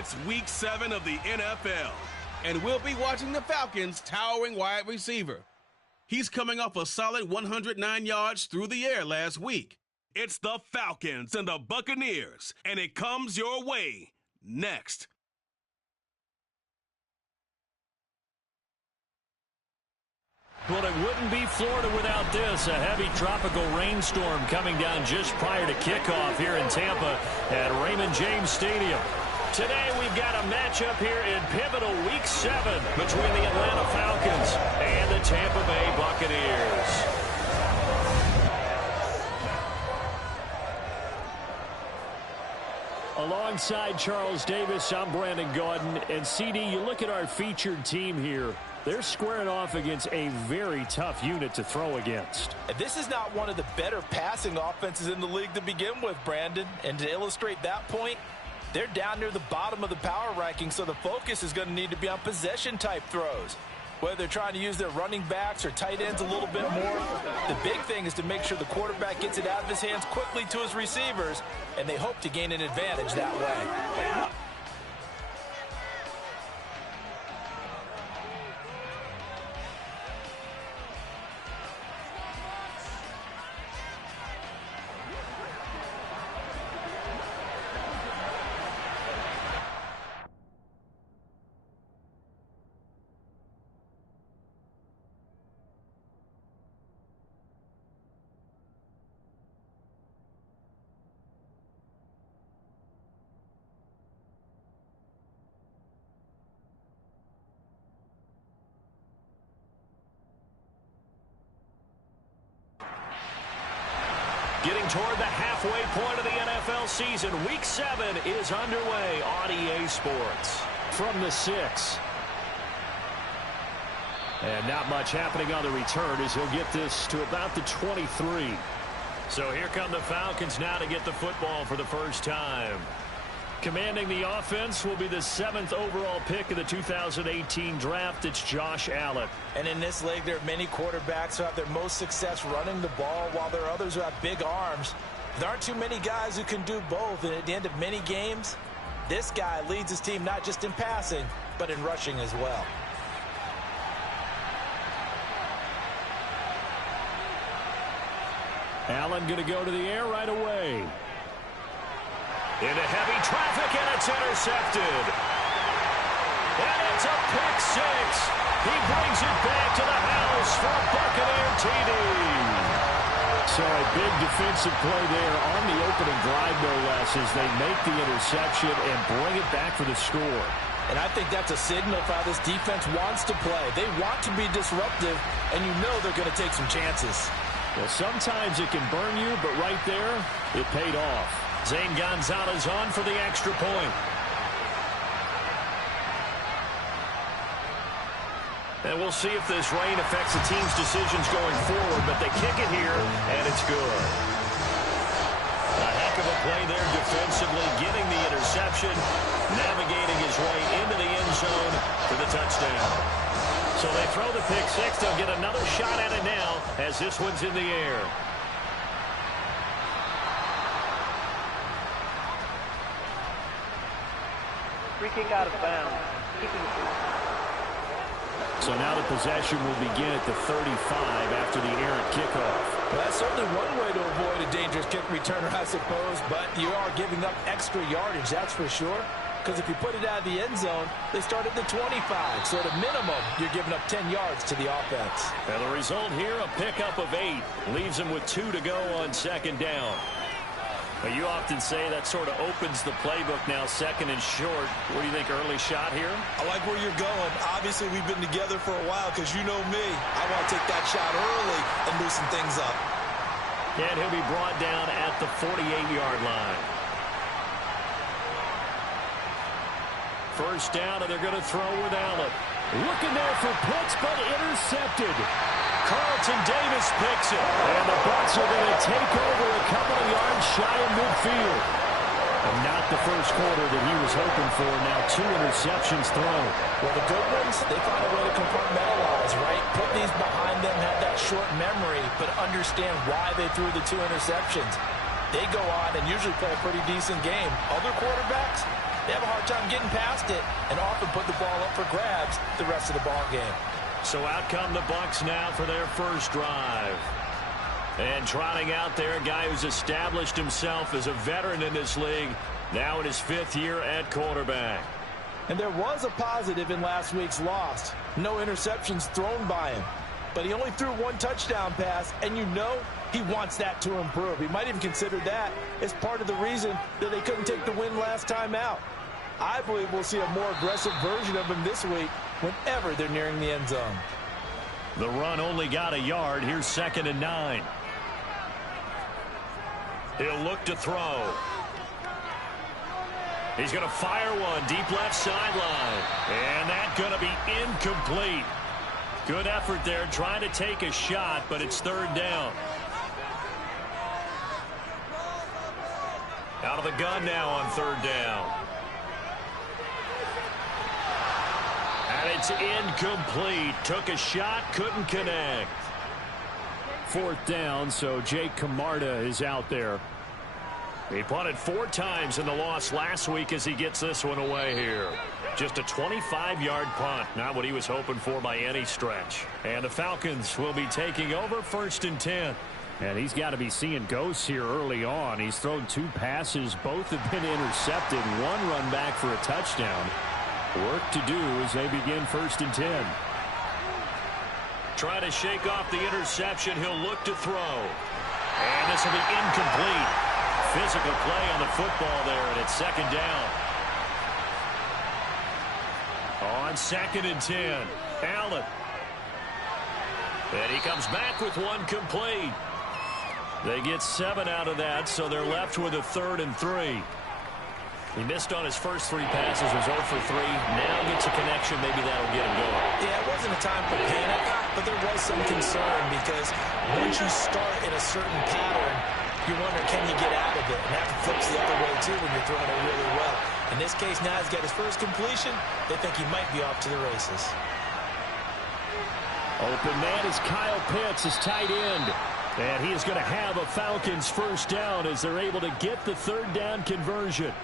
It's Week 7 of the NFL, and we'll be watching the Falcons' towering wide receiver. He's coming off a solid 109 yards through the air last week. It's the Falcons and the Buccaneers, and it comes your way next. Well, it wouldn't be Florida without this. A heavy tropical rainstorm coming down just prior to kickoff here in Tampa at Raymond James Stadium. Today we've got a matchup here in pivotal Week 7 between the Atlanta Falcons and the Tampa Bay Buccaneers. Alongside Charles Davis, I'm Brandon Gaudin. And CD, you look at our featured team here. They're squaring off against a very tough unit to throw against. This is not one of the better passing offenses in the league to begin with, Brandon. And to illustrate that point, they're down near the bottom of the power ranking, so the focus is going to need to be on possession-type throws. Whether they're trying to use their running backs or tight ends a little bit more, the big thing is to make sure the quarterback gets it out of his hands quickly to his receivers, and they hope to gain an advantage that way. Getting toward the halfway point of the NFL season, Week 7 is underway on EA Sports. From the 6. And not much happening on the return as he'll get this to about the 23. So here come the Falcons now to get the football for the first time. Commanding the offense will be the 7th overall pick of the 2018 draft. It's Josh Allen. And in this league, there are many quarterbacks who have their most success running the ball, while there are others who have big arms. There aren't too many guys who can do both. And at the end of many games, this guy leads his team not just in passing, but in rushing as well. Allen going to go to the air right away. Into heavy traffic, and it's intercepted. And it's a pick 6. He brings it back to the house for a Buccaneer TD. So a big defensive play there on the opening drive, no less, as they make the interception and bring it back for the score. And I think that's a signal for how this defense wants to play. They want to be disruptive, and you know they're going to take some chances. Well, sometimes it can burn you, but right there, it paid off. Zane Gonzalez on for the extra point. And we'll see if this rain affects the team's decisions going forward, but they kick it here, and it's good. A heck of a play there defensively, getting the interception, navigating his way into the end zone for the touchdown. So they throw the pick 6. They'll get another shot at it now as this one's in the air. Free kick out of bounds. So now the possession will begin at the 35 after the errant kickoff. Well, that's certainly one way to avoid a dangerous kick returner, I suppose, but you are giving up extra yardage, that's for sure. Because if you put it out of the end zone, they start at the 25. So at a minimum, you're giving up 10 yards to the offense. And the result here, a pickup of 8. Leaves them with 2 to go on second down. But you often say that sort of opens the playbook now, second and short. What do you think, early shot here? I like where you're going. Obviously, we've been together for a while because you know me. I want to take that shot early and loosen things up. And he'll be brought down at the 48-yard line. First down, and they're going to throw with Allen. Looking there for Pitts, but intercepted. Carlton Davis picks it. And the Bucs are going to take over a couple of yards shy of midfield. And not the first quarter that he was hoping for. Now 2 interceptions thrown. Well, the good ones, they find a way to compartmentalize, right? Put these behind them, have that short memory, but understand why they threw the 2 interceptions. They go on and usually play a pretty decent game. Other quarterbacks, they have a hard time getting past it and often put the ball up for grabs the rest of the ball game. So out come the Bucs now for their first drive. And trotting out there, a guy who's established himself as a veteran in this league, now in his 5th year at quarterback. And there was a positive in last week's loss. No interceptions thrown by him. But he only threw 1 touchdown pass, and you know he wants that to improve. He might even consider that as part of the reason that they couldn't take the win last time out. I believe we'll see a more aggressive version of him this week whenever they're nearing the end zone. The run only got a yard. Here's 2nd and 9. He'll look to throw. He's going to fire one deep left sideline. And that's going to be incomplete. Good effort there trying to take a shot, but it's 3rd down. Out of the gun now on 3rd down. And it's incomplete. Took a shot, couldn't connect. 4th down, so Jake Camarda is out there. He punted 4 times in the loss last week as he gets this one away here. Just a 25-yard punt, not what he was hoping for by any stretch. And the Falcons will be taking over 1st and 10. And he's got to be seeing ghosts here early on. He's thrown 2 passes. Both have been intercepted. 1 run back for a touchdown. Work to do as they begin 1st and 10. Trying to shake off the interception. He'll look to throw. And this will be incomplete. Physical play on the football there, and it's 2nd down. On 2nd and 10, Allen. And he comes back with 1 complete. They get 7 out of that, so they're left with a 3rd and 3. He missed on his first 3 passes, was 0 for 3. Now gets a connection. Maybe that'll get him going. Yeah, it wasn't a time for panic, but there was some concern because once you start in a certain pattern, you wonder, can you get out of it? And that flips the other way, too, when you're throwing it really well. In this case, now he's got his first completion. They think he might be off to the races. Open man is Kyle Pitts, his tight end. And he is going to have a Falcons first down as they're able to get the 3rd down conversion.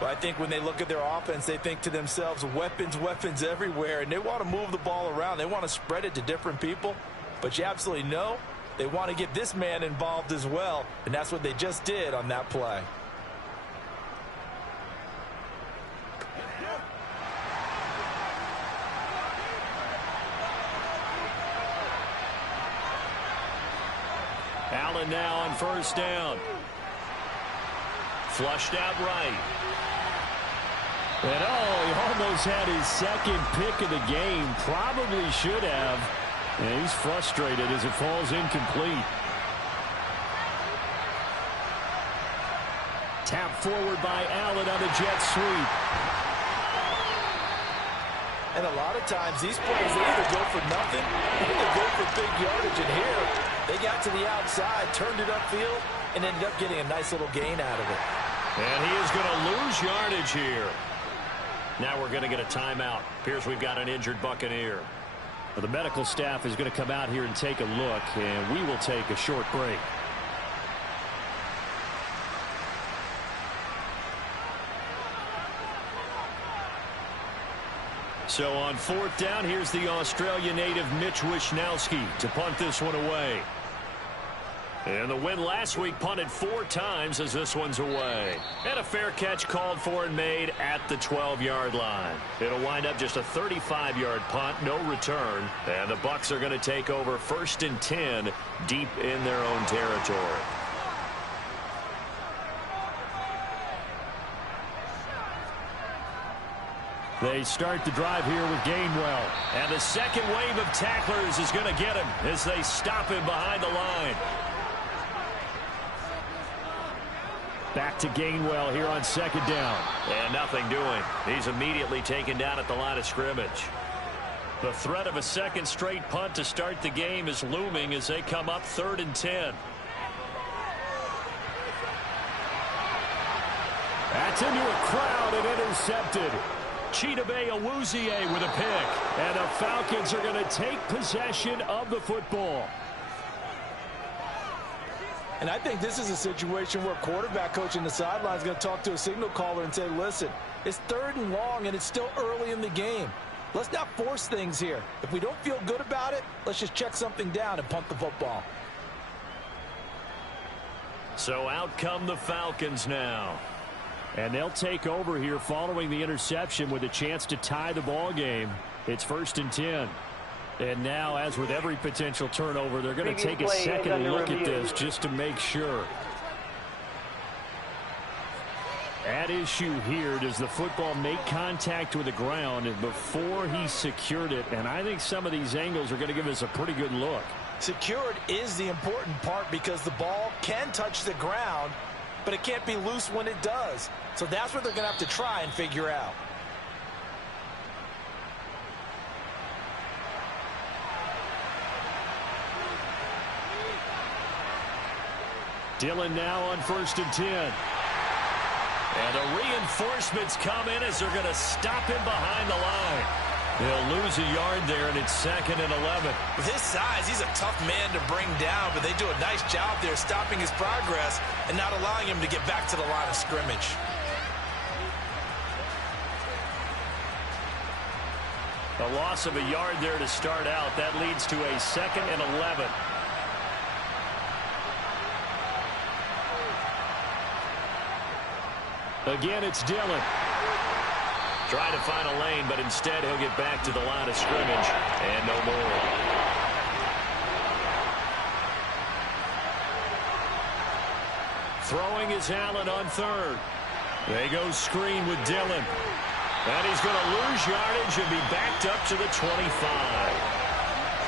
Well, I think when they look at their offense, they think to themselves, weapons, weapons everywhere. And they want to move the ball around. They want to spread it to different people. But you absolutely know they want to get this man involved as well. And that's what they just did on that play. Allen now on 1st down. Flushed out right. And he almost had his 2nd pick of the game. Probably should have. And he's frustrated as it falls incomplete. Tap forward by Allen on a jet sweep. And a lot of times these plays, they either go for nothing or they go for big yardage. And here, they got to the outside, turned it upfield, and ended up getting a nice little gain out of it. And he is going to lose yardage here. Now we're going to get a timeout. Appears we've got an injured Buccaneer. Well, the medical staff is going to come out here and take a look, and we will take a short break. So on 4th down, here's the Australia native Mitch Wishnowsky to punt this one away. And the win last week punted 4 times as this one's away. And a fair catch called for and made at the 12-yard line. It'll wind up just a 35-yard punt, no return. And the Bucs are going to take over 1st and 10 deep in their own territory. They start the drive here with Gainwell. And the second wave of tacklers is going to get him as they stop him behind the line. Back to Gainwell here on 2nd down. And nothing doing. He's immediately taken down at the line of scrimmage. The threat of a 2nd straight punt to start the game is looming as they come up 3rd and 10. That's into a crowd and intercepted. Chidobe Awuzie with a pick. And the Falcons are going to take possession of the football. And I think this is a situation where quarterback coach in the sideline is going to talk to a signal caller and say, listen, It's 3rd and long, and it's still early in the game. Let's not force things here. If we don't feel good about it, let's just check something down and punt the football. So out come the Falcons now. And they'll take over here following the interception with a chance to tie the ball game. It's 1st and 10. And now, as with every potential turnover, they're going to take a second look at this just to make sure. At issue here, does the football make contact with the ground before he secured it? And I think some of these angles are going to give us a pretty good look. Secured is the important part because the ball can touch the ground, but it can't be loose when it does. So that's what they're going to have to try and figure out. Dillon now on 1st and 10. And the reinforcements come in as they're going to stop him behind the line. They'll lose a yard there, and it's 2nd and 11. With his size, he's a tough man to bring down, but they do a nice job there stopping his progress and not allowing him to get back to the line of scrimmage. A loss of a yard there to start out. That leads to a 2nd and 11. Again, it's Dillon. Trying to find a lane, but instead he'll get back to the line of scrimmage. And no more. Throwing is Allen on 3rd. They go screen with Dillon. And he's going to lose yardage and be backed up to the 25.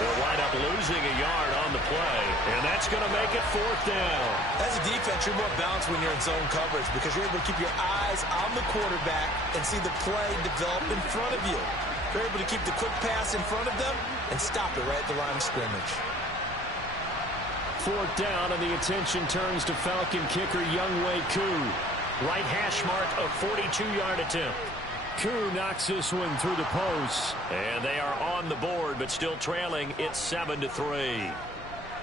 They'll wind up losing a yard on the play, and that's going to make it 4th down. As a defense, you're more balanced when you're in zone coverage because you're able to keep your eyes on the quarterback and see the play develop in front of you. You're able to keep the quick pass in front of them and stop it right at the line of scrimmage. 4th down, and the attention turns to Falcon kicker Younghoe Koo. Right hash mark of 42-yard attempt. Koo knocks this one through the post. And they are on the board, but still trailing. It's 7-3.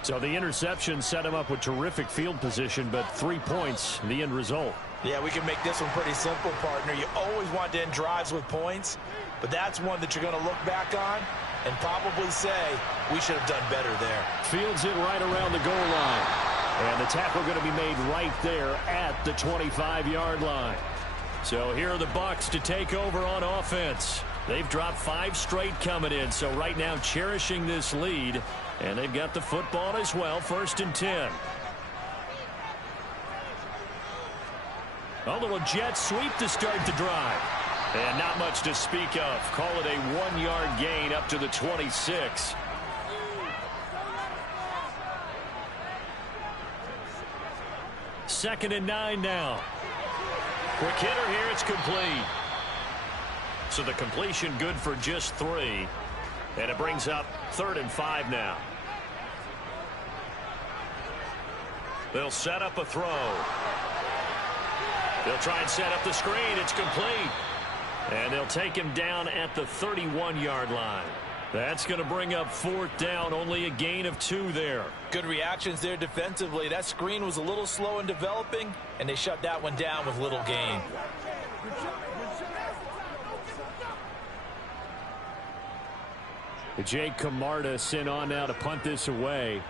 So the interception set him up with terrific field position, but 3 points, the end result. Yeah, we can make this one pretty simple, partner. You always want to end drives with points, but that's one that you're going to look back on and probably say, we should have done better there. Fields it right around the goal line. And the tackle going to be made right there at the 25-yard line. So here are the Bucs to take over on offense. They've dropped 5 straight coming in, so right now cherishing this lead. And they've got the football as well, 1st and 10. A little jet sweep to start the drive. And not much to speak of. Call it a 1-yard gain up to the 26. Second and 9 now. Quick hitter here, it's complete. So the completion good for just 3. And it brings up 3rd and 5 now. They'll set up a throw. They'll try and set up the screen. It's complete. And they'll take him down at the 31-yard line. That's going to bring up 4th down. Only a gain of 2 there. Good reactions there defensively. That screen was a little slow in developing, and they shut that one down with little gain. Jake Camarda sent on now to punt this away.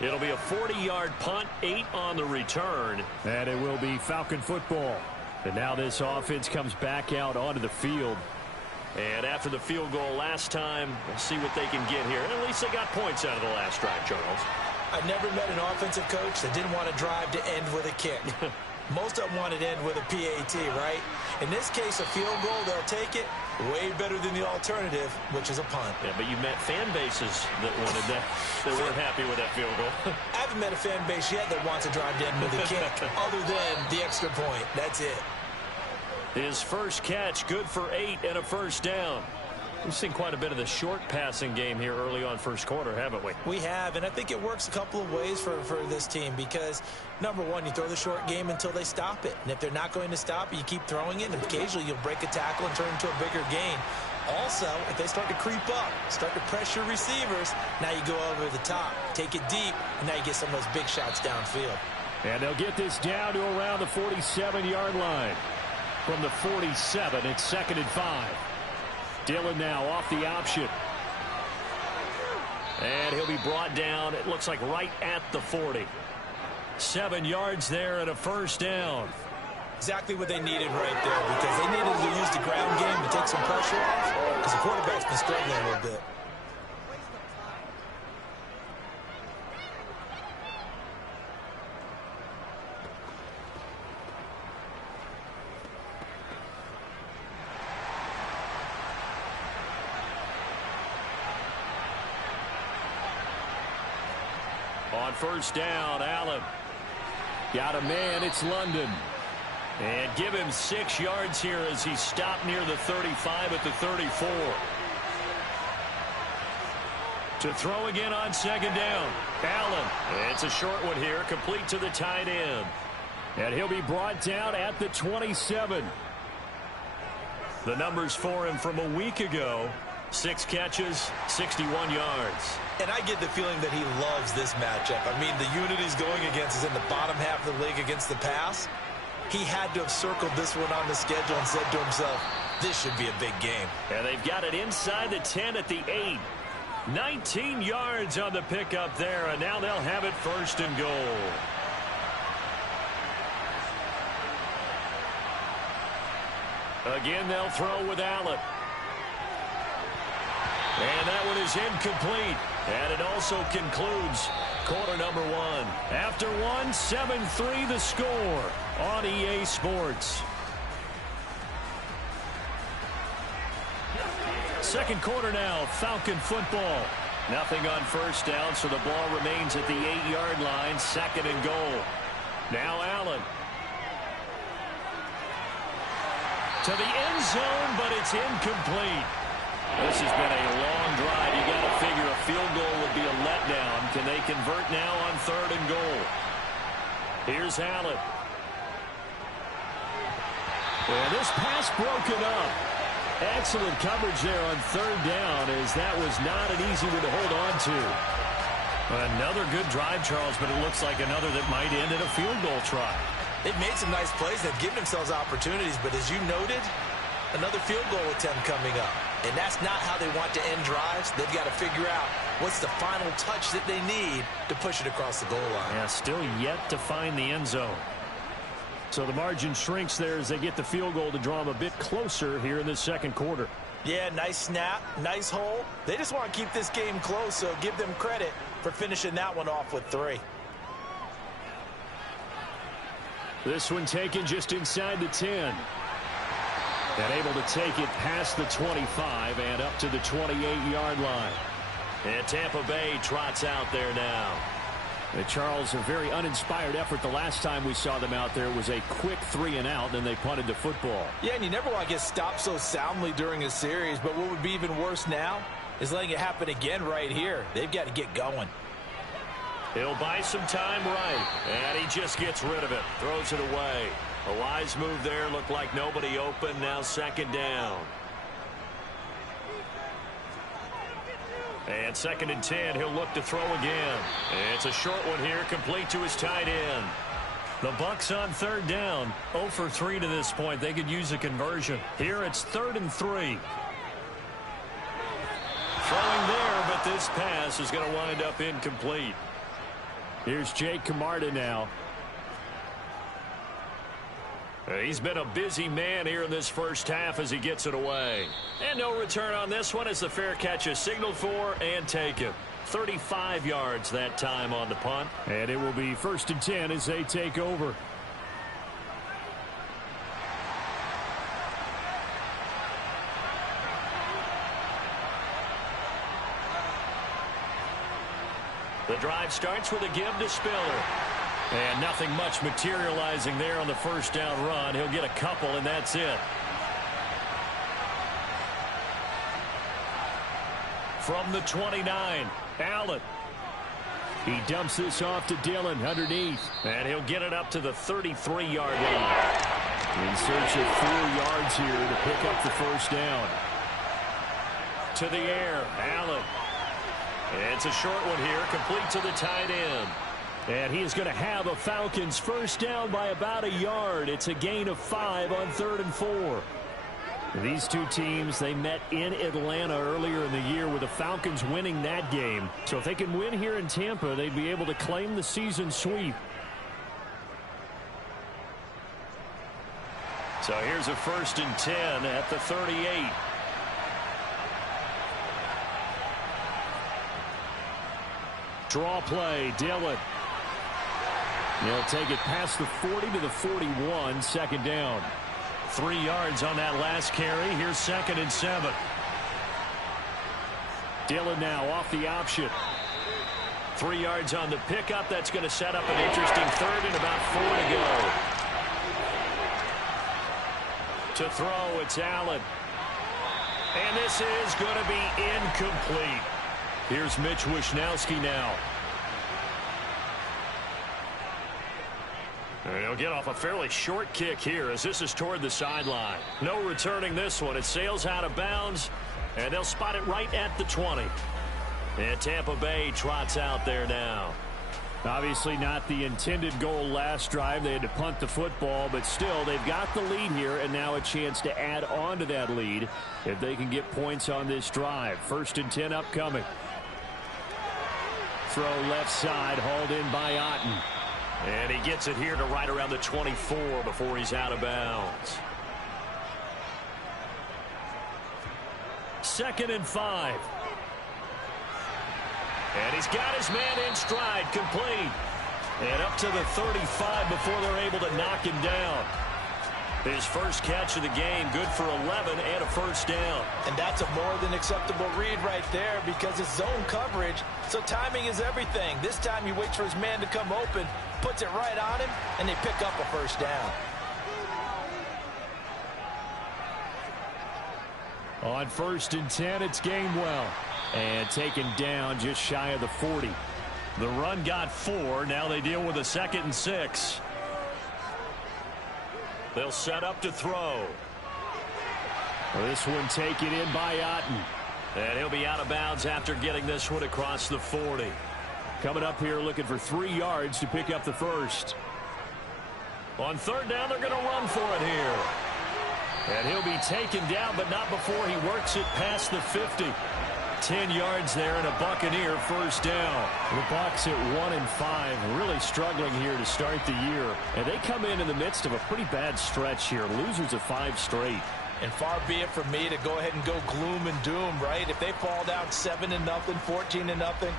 It'll be a 40-yard punt, 8 on the return. And it will be Falcon football. And now this offense comes back out onto the field. And after the field goal last time, we'll see what they can get here. At least they got points out of the last drive, Charles. I've never met an offensive coach that didn't want to drive to end with a kick. Most of them wanted to end with a PAT, right? In this case, a field goal, they'll take it. Way better than the alternative, which is a punt. Yeah, but you met fan bases that wanted that. They weren't happy with that field goal. I haven't met a fan base yet that wants to drive to end with a kick, other than the extra point. That's it. His first catch, good for 8 and a first down. We've seen quite a bit of the short passing game here early on first quarter, haven't we? We have, and I think it works a couple of ways for this team because, number one, you throw the short game until they stop it. And if they're not going to stop it, you keep throwing it, and occasionally you'll break a tackle and turn it into a bigger gain. Also, if they start to creep up, start to pressure receivers, now you go over the top, take it deep, and now you get some of those big shots downfield. And they'll get this down to around the 47-yard line. From the 47, it's 2nd and 5. Dillon now off the option. And he'll be brought down, it looks like right at the 40. 7 yards there and a first down. Exactly what they needed right there, because they needed to use the ground game to take some pressure off, because the quarterback's been struggling a little bit. On first down, Allen. Got a man, it's London. And give him 6 yards here as he stopped near the 35 at the 34. To throw again on 2nd down. Allen. It's a short one here, complete to the tight end. And he'll be brought down at the 27. The numbers for him from a week ago. 6 catches, 61 yards. And I get the feeling that he loves this matchup. I mean, the unit he's going against is in the bottom half of the league against the pass. He had to have circled this one on the schedule and said to himself, this should be a big game. And they've got it inside the 10 at the 8. 19 yards on the pickup there, and now they'll have it 1st and goal. Again, they'll throw with Allen. And that one is incomplete. And it also concludes quarter number 1. After 1, 7-3 the score on EA Sports. Second quarter now, Falcon football. Nothing on first down, so the ball remains at the 8-yard line, 2nd and goal. Now Allen. To the end zone, but it's incomplete. This has been a long drive. You got to figure a field goal would be a letdown. Can they convert now on 3rd and goal? Here's Allen. And this pass broken up. Excellent coverage there on 3rd down, as that was not an easy one to hold on to. Another good drive, Charles, but it looks like another that might end in a field goal try. They've made some nice plays. They've given themselves opportunities, but as you noted, another field goal attempt coming up. And that's not how they want to end drives. They've got to figure out what's the final touch that they need to push it across the goal line. Yeah, still yet to find the end zone. So the margin shrinks there as they get the field goal to draw them a bit closer here in the second quarter. Yeah, nice snap, nice hole. They just want to keep this game close, so give them credit for finishing that one off with 3. This one taken just inside the 10. And able to take it past the 25 and up to the 28-yard line. And Tampa Bay trots out there now. Charles, a very uninspired effort. The last time we saw them out there was a quick 3-and-out, then they punted the football. Yeah, and you never want to get stopped so soundly during a series, but what would be even worse now is letting it happen again right here. They've got to get going. He'll buy some time right, and he just gets rid of it. Throws it away. A wise move there. Looked like nobody open. Now 2nd down. And 2nd and 10. He'll look to throw again. It's a short one here, complete to his tight end. The Bucs on 3rd down. 0 for 3 to this point. They could use a conversion. Here it's 3rd and 3. Throwing there, but this pass is going to wind up incomplete. Here's Jake Camarda now. He's been a busy man here in this first half as he gets it away. And no return on this one as the fair catch is signaled for and taken. 35 yards that time on the punt. And it will be 1st and 10 as they take over. The drive starts with a give to Spiller. And nothing much materializing there on the first down run. He'll get a couple, and that's it. From the 29, Allen. He dumps this off to Dillon underneath. And he'll get it up to the 33-yard line. In search of 4 yards here to pick up the first down. to the air. Allen. It's a short one here, complete to the tight end. And he is going to have a Falcons first down by about a yard. It's a gain of 5 on 3rd and 4. These two teams, they met in Atlanta earlier in the year with the Falcons winning that game. So if they can win here in Tampa, they'd be able to claim the season sweep. So here's a 1st and 10 at the 38. Draw play, Dillon. They'll take it past the 40 to the 41, 2nd down. 3 yards on that last carry. Here's 2nd and 7. Dillon now off the option. 3 yards on the pickup. That's going to set up an interesting 3rd and about 4 to go. To throw, it's Allen. And this is going to be incomplete. Here's Mitch Wishnowski now. And he'll get off a fairly short kick here as this is toward the sideline. No returning this one. It sails out of bounds, and they'll spot it right at the 20. And Tampa Bay trots out there now. Obviously not the intended goal last drive. They had to punt the football, but still they've got the lead here, and now a chance to add on to that lead if they can get points on this drive. 1st and 10 upcoming. Throw left side, hauled in by Otten. And he gets it here to right around the 24 before he's out of bounds. 2nd and 5. And he's got his man in stride, complete. And up to the 35 before they're able to knock him down. His first catch of the game, good for 11 and a 1st down. And that's a more than acceptable read right there because it's zone coverage, so timing is everything. This time he waits for his man to come open, puts it right on him, and they pick up a 1st down. On 1st and 10, it's Gainwell. And taken down just shy of the 40. The run got 4. Now they deal with a 2nd and 6. They'll set up to throw. This one taken in by Otten. And he'll be out of bounds after getting this one across the 40. Coming up here looking for 3 yards to pick up the 1st. On 3rd down, they're going to run for it here. And he'll be taken down, but not before he works it past the 50. 10 yards there and a Buccaneer 1st down. The Bucs at 1 and 5, really struggling here to start the year. And they come in the midst of a pretty bad stretch here. Losers of 5 straight. And far be it from me to go ahead and go gloom and doom, right? If they fall down 7-0, 14-0,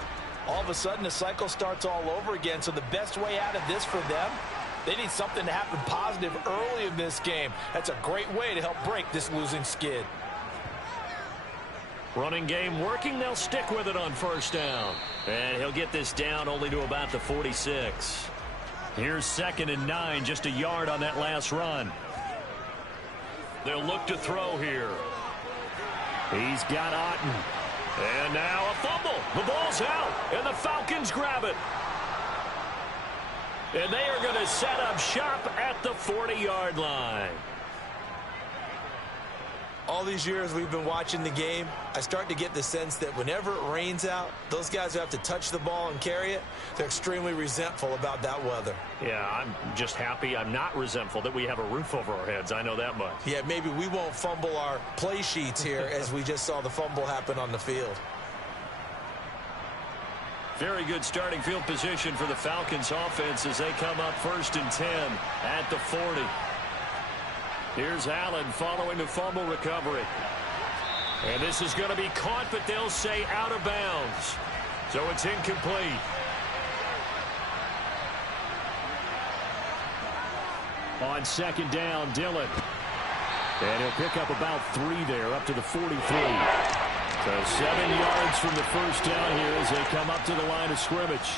all of a sudden the cycle starts all over again. So the best way out of this for them, they need something to happen positive early in this game. That's a great way to help break this losing skid. Running game working. They'll stick with it on 1st down. And he'll get this down only to about the 46. Here's 2nd and 9, just a yard on that last run. They'll look to throw here. He's got Otten. And now a fumble. The ball's out, and the Falcons grab it. And they are going to set up shop at the 40-yard line. All these years we've been watching the game, I start to get the sense that whenever it rains out, those guys who have to touch the ball and carry it, they're extremely resentful about that weather. Yeah, I'm just happy I'm not resentful that we have a roof over our heads. I know that much. Yeah, maybe we won't fumble our play sheets here as we just saw the fumble happen on the field. Very good starting field position for the Falcons offense as they come up 1st and 10 at the 40. Here's Allen following the fumble recovery. And this is going to be caught, but they'll say out of bounds. So it's incomplete. On 2nd down, Dillon. And he'll pick up about 3 there, up to the 43. So 7 yards from the 1st down here as they come up to the line of scrimmage.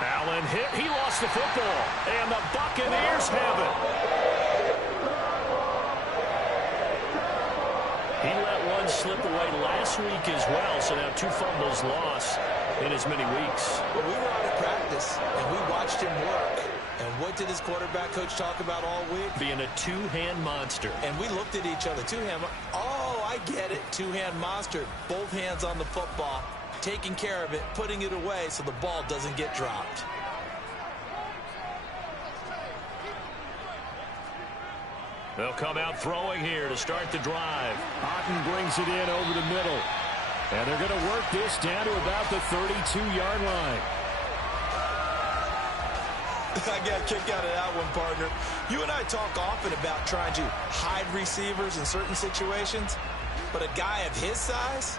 Allen hit. He lost the football. And the Buccaneers have it. He let one slip away last week as well. So now 2 fumbles lost in as many weeks. Well, we were out of practice, and we watched him work. And what did his quarterback coach talk about all week? Being a 2-hand monster. And we looked at each other. 2-hand. Oh, I I get it. Two-hand monster, both hands on the football, taking care of it, putting it away so the ball doesn't get dropped. They'll come out throwing here to start the drive. Otten brings it in over the middle. And they're going to work this down to about the 32-yard line. I got a kick out of that one, partner. You and I talk often about trying to hide receivers in certain situations, but a guy of his size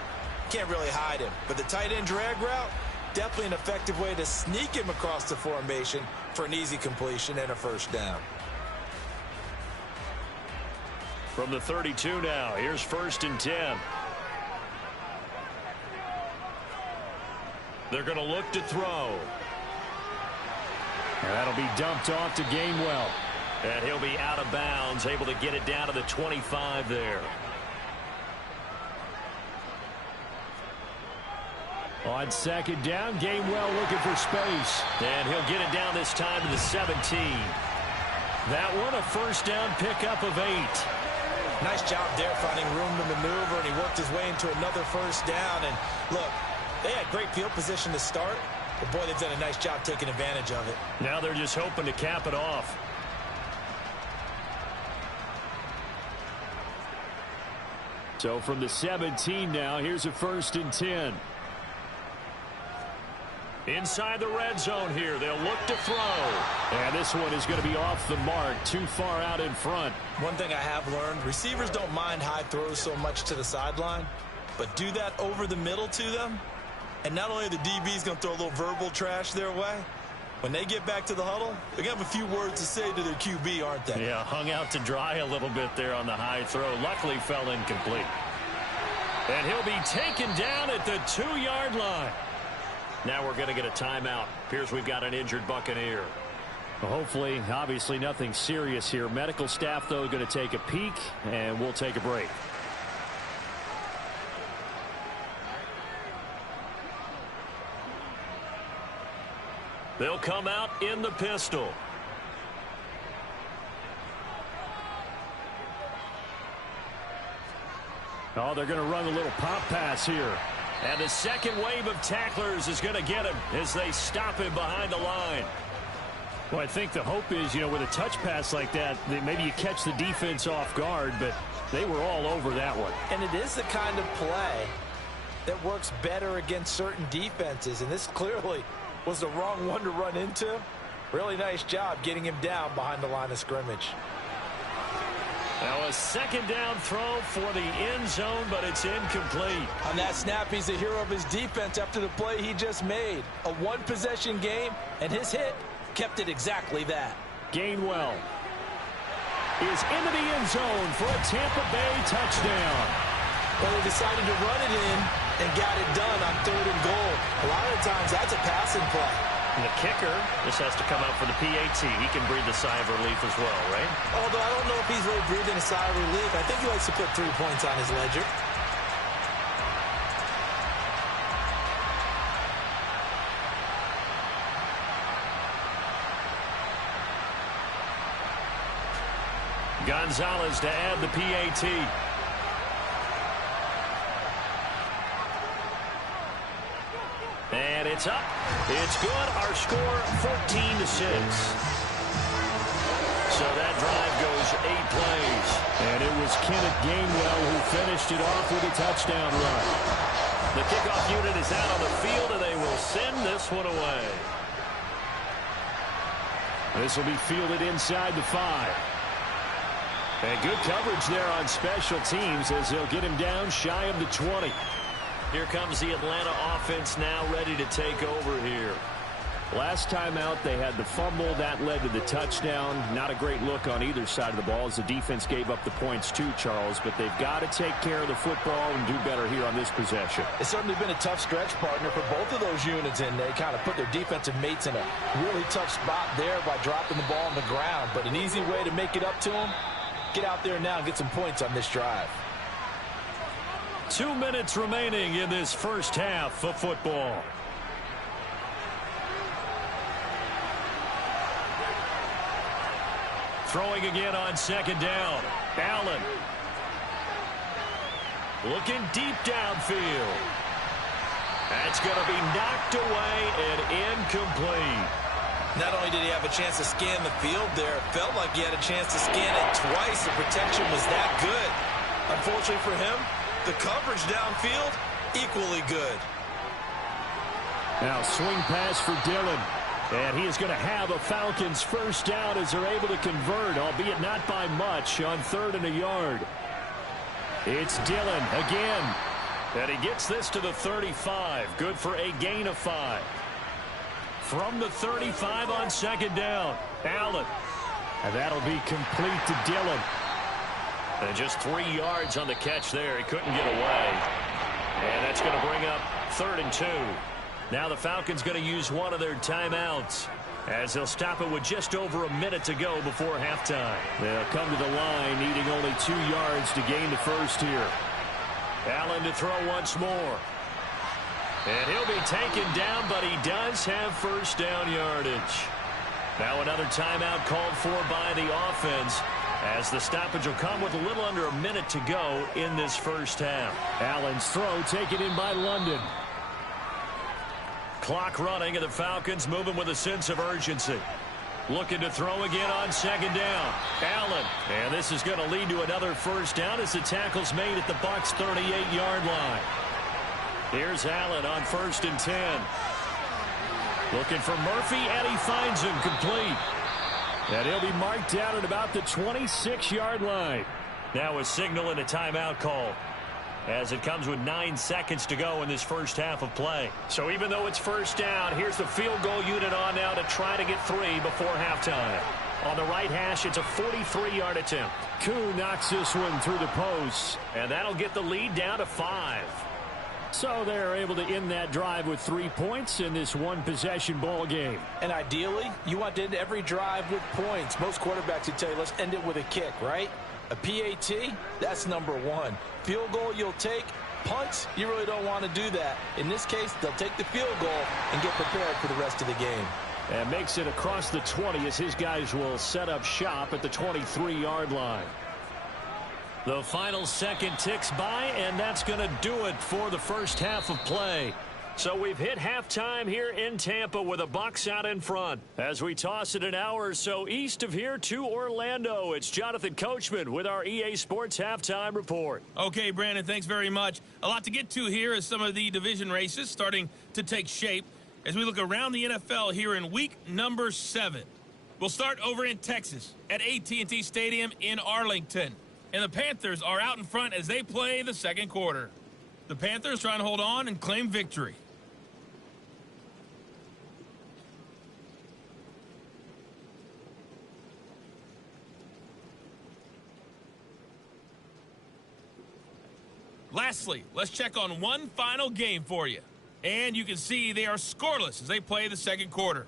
can't really hide him. But the tight end drag route, definitely an effective way to sneak him across the formation for an easy completion and a first down. From the 32 now, here's 1st and 10. They're going to look to throw. And that'll be dumped off to Gainwell. And he'll be out of bounds, able to get it down to the 25 there. On 2nd down, Gainwell looking for space. And he'll get it down this time to the 17. That one, a first down pickup of 8. Nice job there finding room to maneuver, and he worked his way into another first down. And look, they had great field position to start, but boy, they've done a nice job taking advantage of it. Now they're just hoping to cap it off. So from the 17 now, here's a 1st and 10. Inside the red zone here, they'll look to throw. And this one is going to be off the mark, too far out in front. One thing I have learned, receivers don't mind high throws so much to the sideline, but do that over the middle to them, and not only are the DBs going to throw a little verbal trash their way, when they get back to the huddle, they're going to have a few words to say to their QB, aren't they? Yeah, hung out to dry a little bit there on the high throw. Luckily fell incomplete. And he'll be taken down at the 2-yard line. Now we're going to get a timeout. Appears we've got an injured Buccaneer. Well, hopefully, obviously nothing serious here. Medical staff, though, going to take a peek, and we'll take a break. They'll come out in the pistol. Oh, they're going to run a little pop pass here. And the second wave of tacklers is going to get him as they stop him behind the line. Well, I think the hope is, with a touch pass like that, maybe you catch the defense off guard, but they were all over that one. And it is the kind of play that works better against certain defenses, and this clearly was the wrong one to run into. Really nice job getting him down behind the line of scrimmage. Now a 2nd down throw for the end zone, but it's incomplete. On that snap, he's the hero of his defense after the play he just made. A one-possession game, and his hit kept it exactly that. Gainwell is into the end zone for a Tampa Bay touchdown. Well, they decided to run it in and got it done on 3rd and goal. A lot of times, that's a passing play. And the kicker just has to come out for the PAT. He can breathe a sigh of relief as well, right? Although I don't know if he's really breathing a sigh of relief. I think he likes to put 3 points on his ledger. Gonzalez to add the PAT. And it's up. It's good. Our score 14-6. So that drive goes 8 plays. And it was Kenneth Gainwell who finished it off with a touchdown run. The kickoff unit is out on the field, and they will send this one away. This will be fielded inside the 5. And good coverage there on special teams as they'll get him down shy of the 20. Here comes the Atlanta offense now ready to take over here. Last time out, they had the fumble. That led to the touchdown. Not a great look on either side of the ball as the defense gave up the points too, Charles. But they've got to take care of the football and do better here on this possession. It's certainly been a tough stretch, partner, for both of those units, and they kind of put their defensive mates in a really tough spot there by dropping the ball on the ground. But an easy way to make it up to them, get out there now and get some points on this drive. 2 minutes remaining in this first half of football. Throwing again on 2nd down. Allen. looking deep downfield. That's going to be knocked away and incomplete. Not only did he have a chance to scan the field there, it felt like he had a chance to scan it twice. The protection was that good. Unfortunately for him, the coverage downfield, equally good. Now swing pass for Dillon. And he is going to have a Falcons first down as they're able to convert, albeit not by much, on 3rd and a yard. It's Dillon again. And he gets this to the 35. Good for a gain of 5. From the 35 on 2nd down, Allen. And that'll be complete to Dillon. And just 3 yards on the catch there. He couldn't get away. And that's going to bring up 3rd and 2. Now the Falcons going to use one of their timeouts as they'll stop it with just over a minute to go before halftime. They'll come to the line needing only 2 yards to gain the first here. Allen to throw once more. And he'll be taken down, but he does have first down yardage. Now another timeout called for by the offense as the stoppage will come with a little under a minute to go in this first half. Allen's throw taken in by London. Clock running, and the Falcons moving with a sense of urgency. Looking to throw again on 2nd down. Allen. And this is going to lead to another first down as the tackle's made at the Bucs' 38-yard line. Here's Allen on 1st and 10. Looking for Murphy, and he finds him complete. And he'll be marked down at about the 26-yard line. Now a signal and a timeout call, as it comes with 9 seconds to go in this first half of play. So even though it's first down, here's the field goal unit on now to try to get 3 before halftime. On the right hash, it's a 43-yard attempt. Koo knocks this one through the posts, and that'll get the lead down to 5. So they're able to end that drive with 3 points in this one-possession ball game. And ideally, you want to end every drive with points. Most quarterbacks would tell you, let's end it with a kick, right? A PAT, that's number 1. Field goal you'll take. Punts, you really don't want to do that. In this case, they'll take the field goal and get prepared for the rest of the game. And makes it across the 20 as his guys will set up shop at the 23-yard line. The final second ticks by, and that's going to do it for the first half of play. So we've hit halftime here in Tampa with the Bucs out in front. As we toss it an hour or so east of here to Orlando, it's Jonathan Coachman with our EA Sports Halftime Report. Okay, Brandon, thanks very much. A lot to get to here as some of the division races starting to take shape as we look around the NFL here in week number 7. We'll start over in Texas at AT&T Stadium in Arlington. And the Panthers are out in front as they play the second quarter. The Panthers trying to hold on and claim victory. Lastly, let's check on one final game for you. And you can see they are scoreless as they play the second quarter.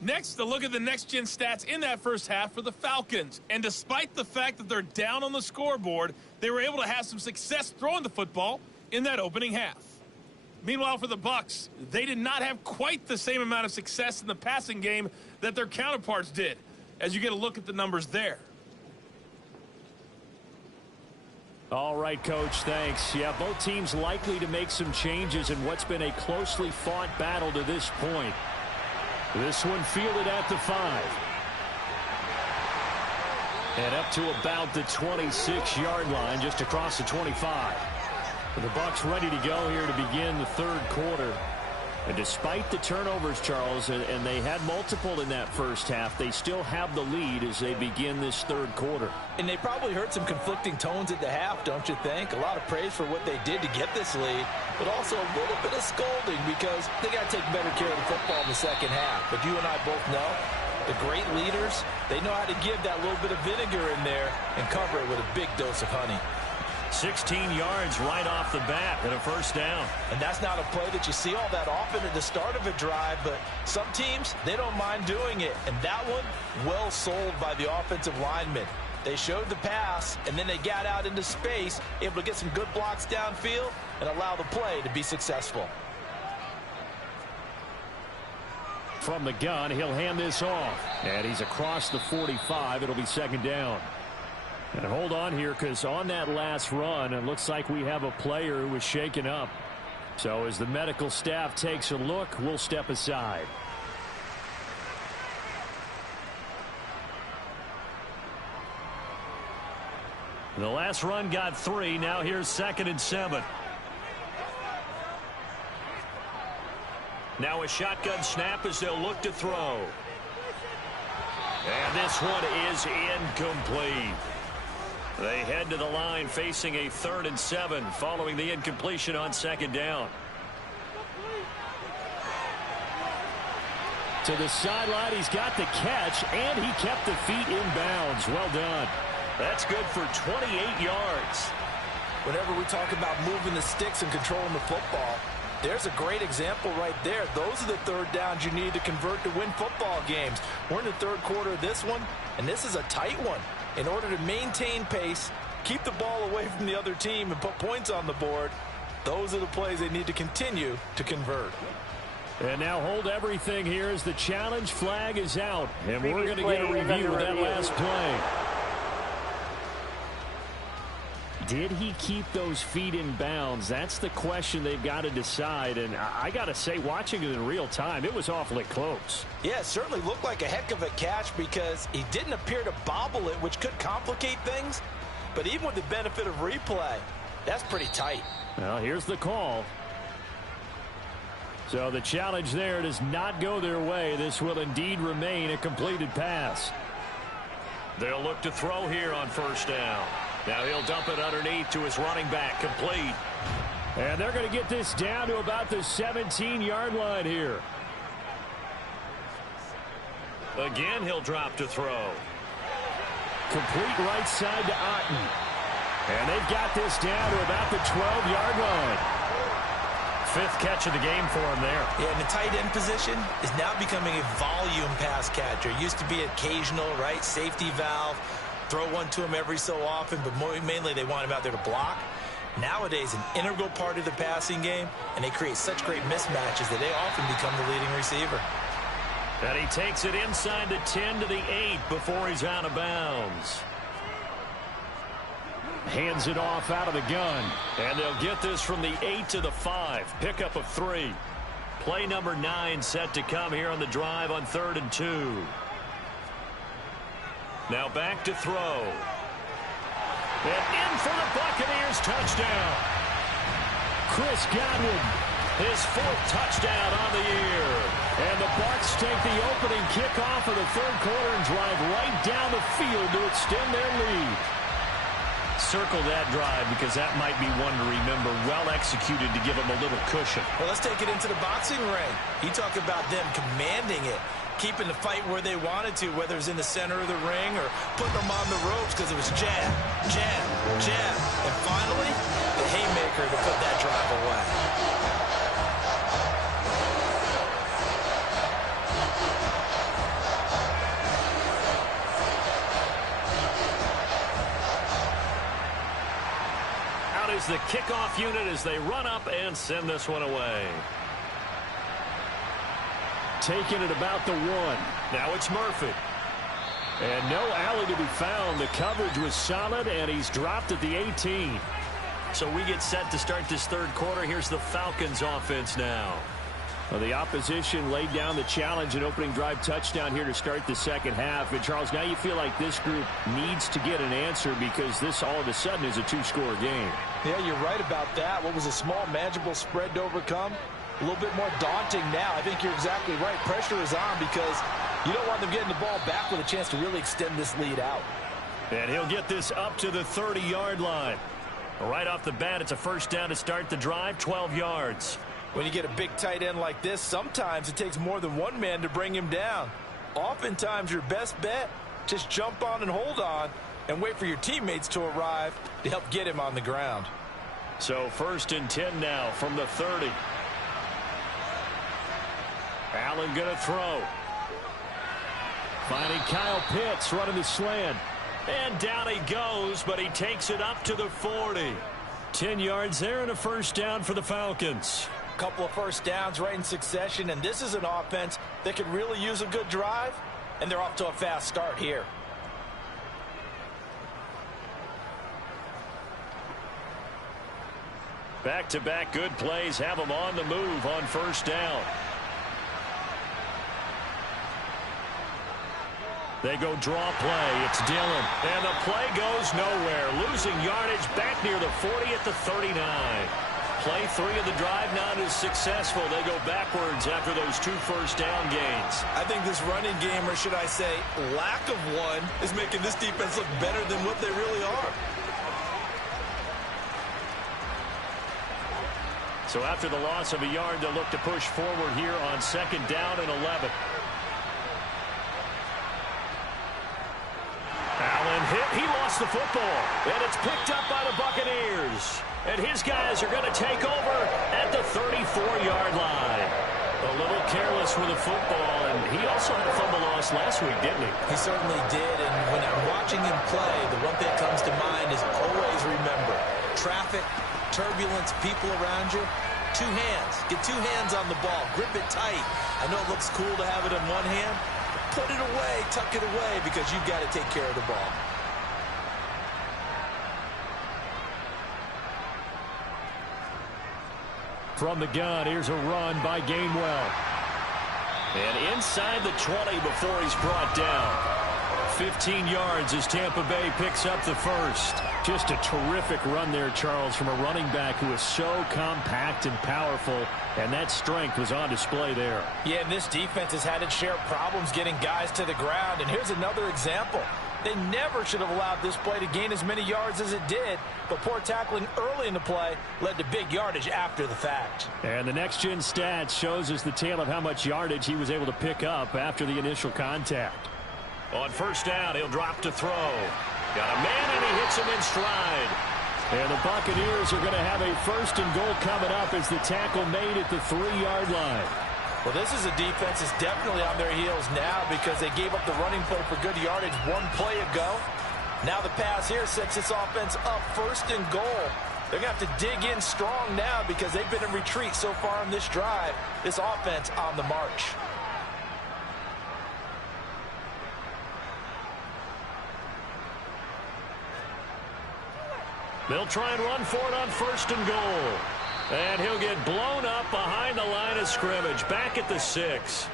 Next, a look at the next-gen stats in that first half for the Falcons. And despite the fact that they're down on the scoreboard, they were able to have some success throwing the football in that opening half. Meanwhile, for the Bucs, they did not have quite the same amount of success in the passing game that their counterparts did, as you get a look at the numbers there. All right, Coach, thanks. Yeah, both teams likely to make some changes in what's been a closely fought battle to this point. This one fielded at the 5. And up to about the 26-yard line, just across the 25. The Bucs ready to go here to begin the third quarter. And despite the turnovers, Charles, and they had multiple in that first half, they still have the lead as they begin this third quarter. And they probably heard some conflicting tones at the half, don't you think? A lot of praise for what they did to get this lead, but also a little bit of scolding because they got to take better care of the football in the second half. But you and I both know the great leaders, they know how to give that little bit of vinegar in there and cover it with a big dose of honey. 16 yards right off the bat and a first down. And that's not a play that you see all that often at the start of a drive, but some teams, they don't mind doing it. And that one, well sold by the offensive linemen. They showed the pass, and then they got out into space, able to get some good blocks downfield and allow the play to be successful. From the gun, he'll hand this off. And he's across the 45. It'll be second down. And hold on here, because on that last run, it looks like we have a player who was shaken up. So as the medical staff takes a look, we'll step aside. The last run got 3. Now here's 2nd and 7. Now a shotgun snap as they'll look to throw. And this one is incomplete. They head to the line facing a 3rd and 7 following the incompletion on 2nd down. To the sideline, he's got the catch, and he kept the feet in bounds. Well done. That's good for 28 yards. Whenever we talk about moving the sticks and controlling the football, there's a great example right there. Those are the 3rd downs you need to convert to win football games. We're in the 3rd quarter of this one, and this is a tight one. In order to maintain pace, keep the ball away from the other team, and put points on the board, those are the plays they need to continue to convert. And now hold everything here as the challenge flag is out. And we're going to get a review of that last play. Did he keep those feet in bounds? That's the question they've got to decide. And I got to say, watching it in real time, it was awfully close. Yeah, it certainly looked like a heck of a catch because he didn't appear to bobble it, which could complicate things. But even with the benefit of replay, that's pretty tight. Well, here's the call. So the challenge there does not go their way. This will indeed remain a completed pass. They'll look to throw here on 1st down. Now he'll dump it underneath to his running back, complete. And they're going to get this down to about the 17-yard line here. Again, he'll drop to throw. Complete right side to Otten. And they've got this down to about the 12-yard line. 5th catch of the game for him there. Yeah, and the tight end position is now becoming a volume pass catcher. It used to be occasional, right? Safety valve. Throw one to him every so often, but mainly they want him out there to block. Nowadays, an integral part of the passing game, and they create such great mismatches that they often become the leading receiver. And he takes it inside the 10 to the 8 before he's out of bounds. Hands it off out of the gun. And they'll get this from the 8 to the 5. Pickup of 3. Play number 9 set to come here on the drive on 3rd and 2. Now back to throw. And in for the Buccaneers touchdown. Chris Godwin, his 4th touchdown on the year. And the Bucs take the opening kickoff of the 3rd quarter and drive right down the field to extend their lead. Circle that drive because that might be one to remember. Well executed to give them a little cushion. Well, let's take it into the boxing ring. You talk about them commanding it, keeping the fight where they wanted to, whether it's in the center of the ring or putting them on the ropes because it was jab, jab, jab. And finally, the haymaker to put that drive away. Out is the kickoff unit as they run up and send this one away. Taking it about the 1. Now it's Murphy. And no alley to be found. The coverage was solid, and he's dropped at the 18. So we get set to start this 3rd quarter. Here's the Falcons offense now. Well, the opposition laid down the challenge and opening drive touchdown here to start the 2nd half. And, Charles, now you feel like this group needs to get an answer because this all of a sudden is a 2-score game. Yeah, you're right about that. What was a small, manageable spread to overcome? A little bit more daunting now. I think you're exactly right. Pressure is on because you don't want them getting the ball back with a chance to really extend this lead out. And he'll get this up to the 30-yard line. Right off the bat, it's a 1st down to start the drive, 12 yards. When you get a big tight end like this, sometimes it takes more than one man to bring him down. Oftentimes, your best bet, just jump on and hold on and wait for your teammates to arrive to help get him on the ground. So 1st and 10 now from the 30. Allen going to throw. Finding Kyle Pitts running the slant. And down he goes, but he takes it up to the 40. 10 yards there and a 1st down for the Falcons. couple of first downs right in succession, and this is an offense that could really use a good drive, and they're off to a fast start here. Back-to-back good plays have them on the move on first down. They go draw play. It's Dillon. And the play goes nowhere. Losing yardage back near the 40 at the 39. Play 3 of the drive not as successful. They go backwards after those 2 first down gains. I think this running game, or should I say lack of one, is making this defense look better than what they really are. So after the loss of a yard, they'll look to push forward here on 2nd down and 11. Allen hit. He lost the football. And it's picked up by the Buccaneers. And his guys are going to take over at the 34-yard line. A little careless with the football. And he also had a fumble loss last week, didn't he? He certainly did. And when I'm watching him play, the one thing that comes to mind is always remember, traffic, turbulence, people around you, 2 hands. Get 2 hands on the ball. Grip it tight. I know it looks cool to have it in one hand. Put it away, tuck it away, because you've got to take care of the ball. From the gun, here's a run by Gainwell. And inside the 20 before he's brought down. 15 yards as Tampa Bay picks up the first. Just a terrific run there, Charles, from a running back who is so compact and powerful, and that strength was on display there. Yeah, and this defense has had its share of problems getting guys to the ground, and here's another example. They never should have allowed this play to gain as many yards as it did, but poor tackling early in the play led to big yardage after the fact. And the next-gen stats shows us the tale of how much yardage he was able to pick up after the initial contact. On first down, he'll drop to throw. Got a man, and he hits him in stride. And the Buccaneers are going to have a 1st and goal coming up as the tackle made at the 3-yard line. Well, this is a defense that's definitely on their heels now because they gave up the running play for good yardage 1 play ago. Now the pass here sets this offense up 1st and goal. They're going to have to dig in strong now because they've been in retreat so far on this drive. This offense on the march. They'll try and run for it on 1st and goal. And he'll get blown up behind the line of scrimmage, back at the 6.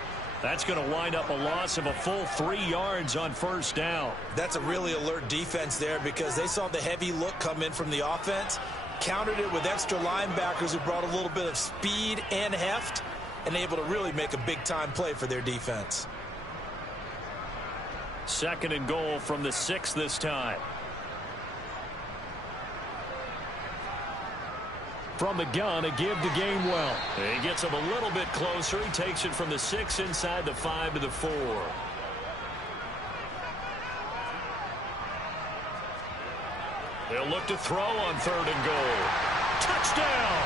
That's going to wind up a loss of a full 3 yards on 1st down. That's a really alert defense there because they saw the heavy look come in from the offense, countered it with extra linebackers who brought a little bit of speed and heft, and able to really make a big-time play for their defense. 2nd and goal from the 6 this time. From the gun, a give to Gainwell. He gets him a little bit closer. He takes it from the 6 inside the 5 to the 4. They'll look to throw on 3rd and goal. Touchdown!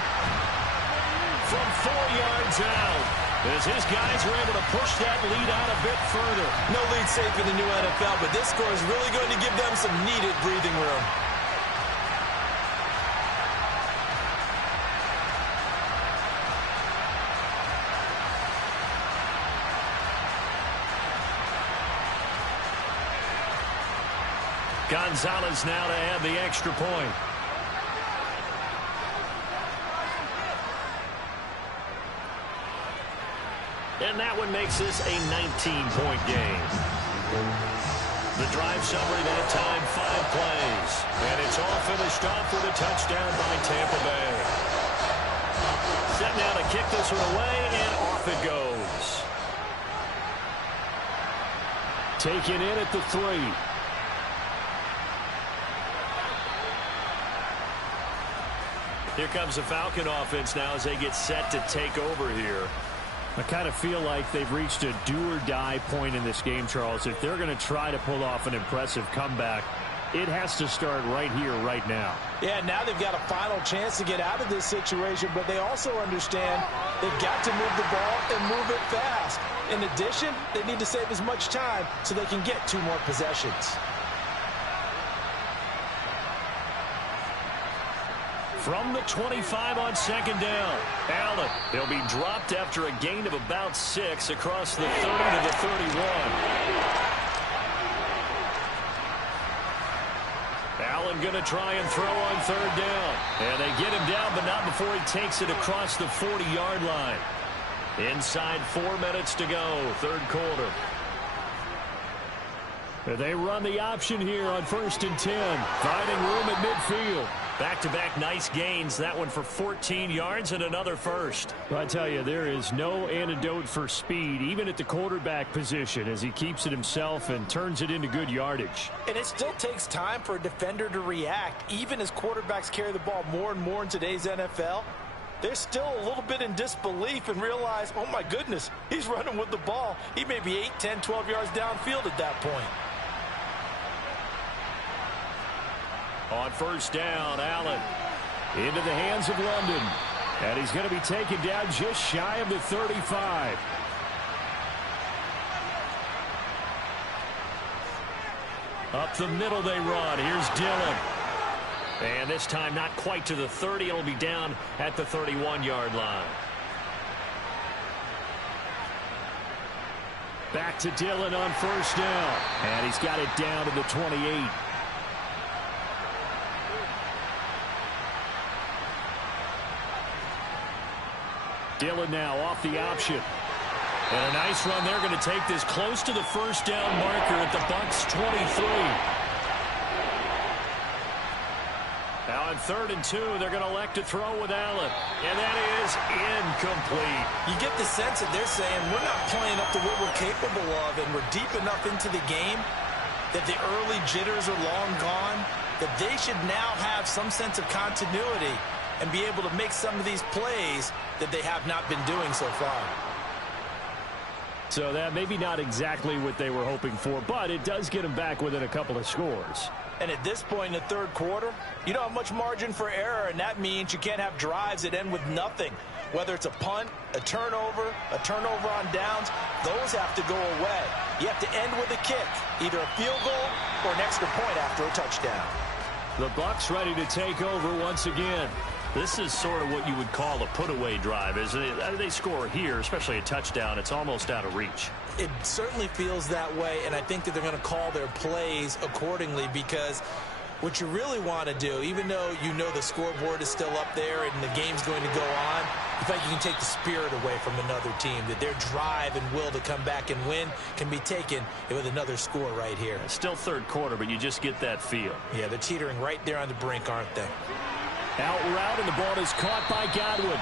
From 4 yards out. As his guys are able to push that lead out a bit further. No lead safe in the new NFL, but this score is really going to give them some needed breathing room. Gonzalez now to add the extra point. And that one makes this a 19-point game. The drive summary that time, 5 plays. And it's all finished off with a touchdown by Tampa Bay. Set now to kick this one away, and off it goes. Taken in at the 3. Here comes the Falcon offense now as they get set to take over here. I kind of feel like they've reached a do-or-die point in this game, Charles. If they're going to try to pull off an impressive comeback, it has to start right here, right now. Yeah, now they've got a final chance to get out of this situation, but they also understand they've got to move the ball and move it fast. In addition, they need to save as much time so they can get 2 more possessions. From the 25 on second down, Allen. He'll be dropped after a gain of about 6 across the 30 to the 31. Allen going to try and throw on third down. And they get him down, but not before he takes it across the 40-yard line. Inside 4 minutes to go, third quarter. They run the option here on 1st and 10, finding room at midfield. Back-to-back nice gains, that one for 14 yards and another first. Well, I tell you, there is no antidote for speed, even at the quarterback position, as he keeps it himself and turns it into good yardage. And it still takes time for a defender to react, even as quarterbacks carry the ball more and more in today's NFL. They're still a little bit in disbelief and realize, oh my goodness, he's running with the ball. He may be 8, 10, 12 yards downfield at that point. On first down, Allen into the hands of London. And he's going to be taken down just shy of the 35. Up the middle they run. Here's Dillon. And this time not quite to the 30. It'll be down at the 31-yard line. Back to Dillon on first down. And he's got it down to the 28. Dillon now off the option. And a nice run. They're going to take this close to the first down marker at the Bucs 23. Now on 3rd and 2, they're going to elect to throw with Allen. And that is incomplete. You get the sense that they're saying we're not playing up to what we're capable of, and we're deep enough into the game that the early jitters are long gone, that they should now have some sense of continuity and be able to make some of these plays that they have not been doing so far. So that maybe not exactly what they were hoping for, but it does get them back within a couple of scores. And at this point in the third quarter, you don't have much margin for error, and that means you can't have drives that end with nothing. Whether it's a punt, a turnover on downs, those have to go away. You have to end with a kick, either a field goal or an extra point after a touchdown. The Bucs ready to take over once again. This is sort of what you would call a put-away drive, isn't it? They score here, especially a touchdown. It's almost out of reach. It certainly feels that way, and I think that they're going to call their plays accordingly, because what you really want to do, even though you know the scoreboard is still up there and the game's going to go on, in fact, you can take the spirit away from another team, that their drive and will to come back and win can be taken with another score right here. It's still third quarter, but you just get that feel. Yeah, they're teetering right there on the brink, aren't they? Out route, and the ball is caught by Godwin.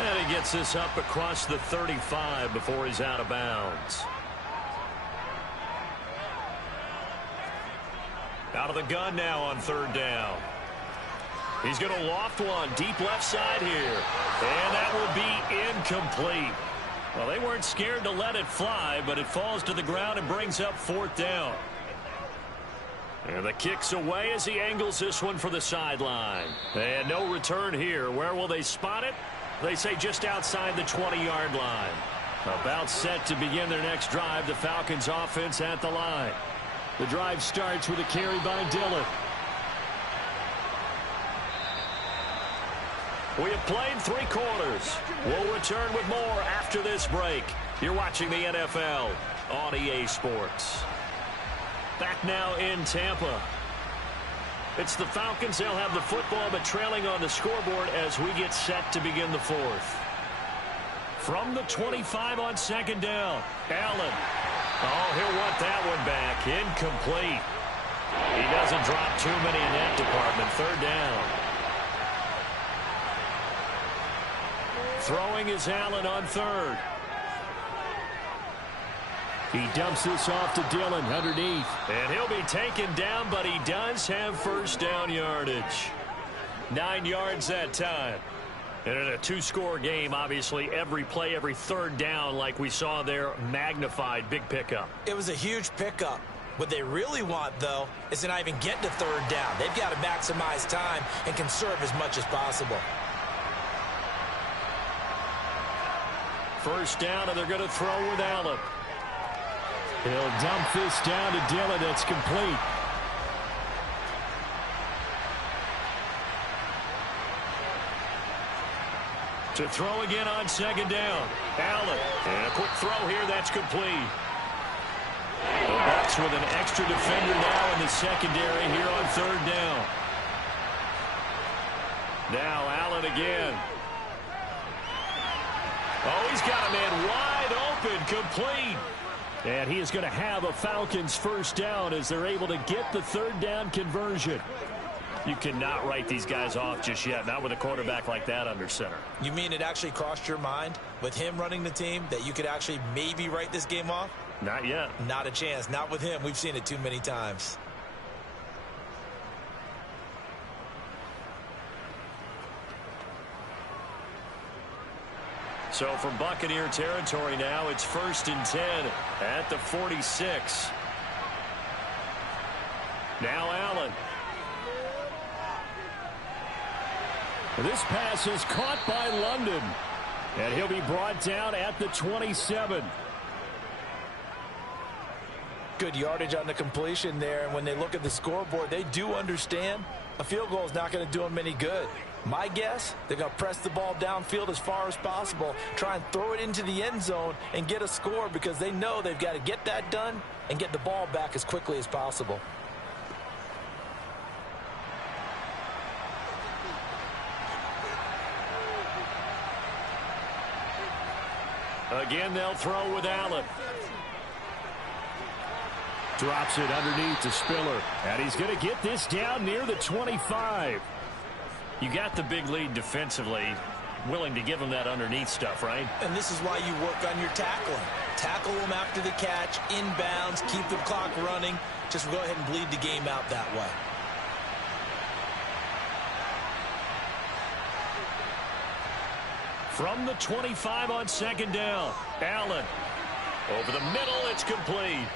And he gets this up across the 35 before he's out of bounds. Out of the gun now on third down. He's going to loft one deep left side here. And that will be incomplete. Well, they weren't scared to let it fly, but it falls to the ground and brings up 4th down. And the kick's away as he angles this one for the sideline. And no return here. Where will they spot it? They say just outside the 20-yard line. About set to begin their next drive. The Falcons offense at the line. The drive starts with a carry by Dillon. We have played 3 quarters. We'll return with more after this break. You're watching the NFL on EA Sports. Back now in Tampa. It's the Falcons. They'll have the football, but trailing on the scoreboard as we get set to begin the 4th. From the 25 on second down, Allen. Oh, he'll want that one back. Incomplete. He doesn't drop too many in that department. 3rd down. Throwing is Allen on 3rd. He dumps this off to Dillon underneath. And he'll be taken down, but he does have first down yardage. 9 yards that time. And in a 2-score game, obviously, every play, every 3rd down, like we saw there, magnified. Big pickup. It was a huge pickup. What they really want, though, is to not even get to 3rd down. They've got to maximize time and conserve as much as possible. First down, and they're going to throw with Allen. He'll dump this down to Dillon. That's complete. To throw again on second down. Allen. And a quick throw here. That's complete. The Bucs with an extra defender now in the secondary here on third down. Now Allen again. Oh, he's got a man wide open, complete. And he is going to have a Falcons first down as they're able to get the third down conversion. You cannot write these guys off just yet, not with a quarterback like that under center. You mean it actually crossed your mind with him running the team that you could actually maybe write this game off? Not yet. Not a chance. Not with him. We've seen it too many times. So from Buccaneer territory now, it's 1st and 10 at the 46. Now Allen. This pass is caught by London. And he'll be brought down at the 27. Good yardage on the completion there. And when they look at the scoreboard, they do understand a field goal is not going to do them any good. My guess, they're going to press the ball downfield as far as possible, try and throw it into the end zone and get a score because they know they've got to get that done and get the ball back as quickly as possible. Again, they'll throw with Allen. Drops it underneath to Spiller. And he's going to get this down near the 25. You got the big lead defensively. Willing to give them that underneath stuff, right? And this is why you work on your tackling. Tackle them after the catch, inbounds, keep the clock running. Just go ahead and bleed the game out that way. From the 25 on second down. Allen. Over the middle, it's complete.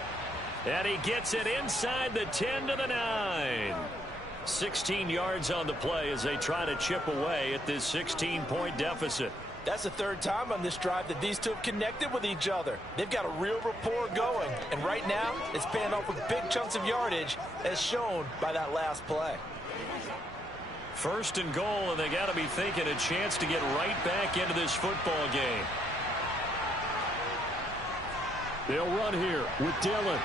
And he gets it inside the 10 to the 9. 16 yards on the play as they try to chip away at this 16-point deficit. That's the third time on this drive that these two have connected with each other. They've got a real rapport going. And right now, it's paying off with big chunks of yardage as shown by that last play. 1st and goal, and they got to be thinking a chance to get right back into this football game. They'll run here with Dillon.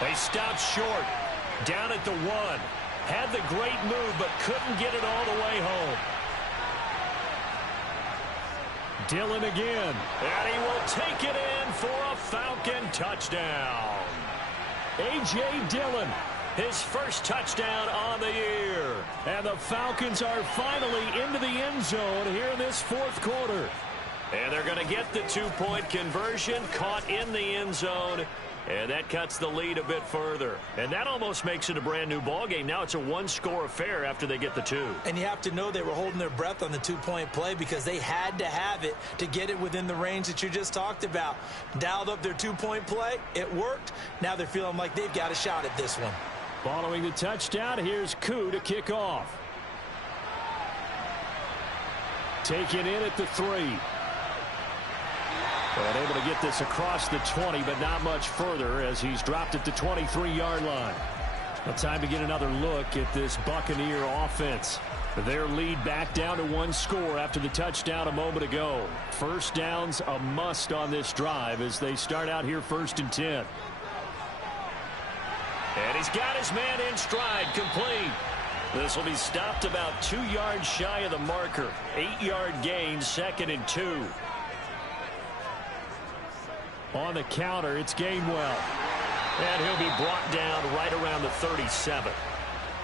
They stop short. Down at the 1. Had the great move, but couldn't get it all the way home. Dillon again. And he will take it in for a Falcon touchdown. A.J. Dillon, his first touchdown on the year. And the Falcons are finally into the end zone here in this fourth quarter. And they're going to get the 2-point conversion, caught in the end zone. And that cuts the lead a bit further. And that almost makes it a brand new ball game. Now it's a one-score affair after they get the 2. And you have to know they were holding their breath on the 2-point play because they had to have it to get it within the range that you just talked about. Dialed up their 2-point play. It worked. Now they're feeling like they've got a shot at this one. Following the touchdown, here's Koo to kick off. Taken in at the 3. And able to get this across the 20, but not much further as he's dropped at the 23-yard line. Well, time to get another look at this Buccaneer offense. Their lead back down to 1 score after the touchdown a moment ago. First down's a must on this drive as they start out here 1st and 10. And he's got his man in stride, complete. This will be stopped about 2 yards shy of the marker. 8-yard gain, 2nd and 2. On the counter, it's Gainwell. And he'll be brought down right around the 37.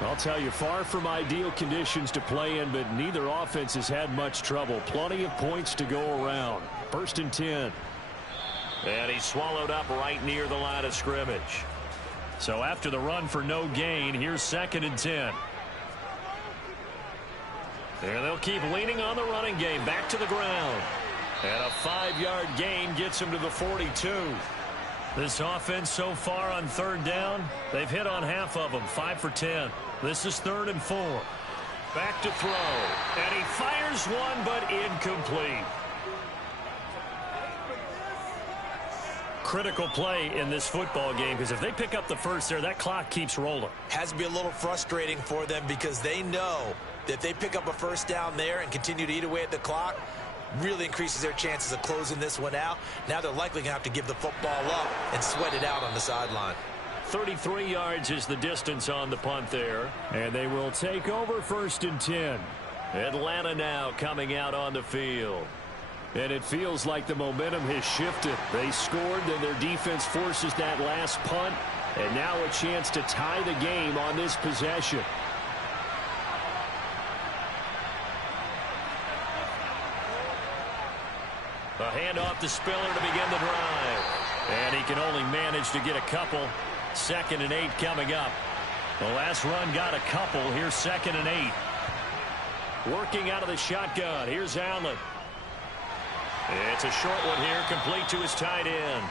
I'll tell you, far from ideal conditions to play in, but neither offense has had much trouble. Plenty of points to go around. 1st and 10. And he's swallowed up right near the line of scrimmage. So after the run for no gain, here's 2nd and 10. And they'll keep leaning on the running game. Back to the ground. And a 5-yard gain gets him to the 42. This offense so far on 3rd down, they've hit on half of them, 5 for 10. This is 3rd and 4. Back to throw. And he fires one, but incomplete. Critical play in this football game because if they pick up the first there, that clock keeps rolling. Has to be a little frustrating for them because they know If they pick up a first down there and continue to eat away at the clock, really increases their chances of closing this one out. Now they're likely going to have to give the football up and sweat it out on the sideline. 33 yards is the distance on the punt there. And they will take over 1st and 10. Atlanta now coming out on the field. And it feels like the momentum has shifted. They scored, then their defense forces that last punt. And now a chance to tie the game on this possession. A handoff to Spiller to begin the drive. And he can only manage to get a couple. 2nd and 8 coming up. The last run got a couple. Here's 2nd and 8. Working out of the shotgun. Here's Allen. It's a short one here, complete to his tight end.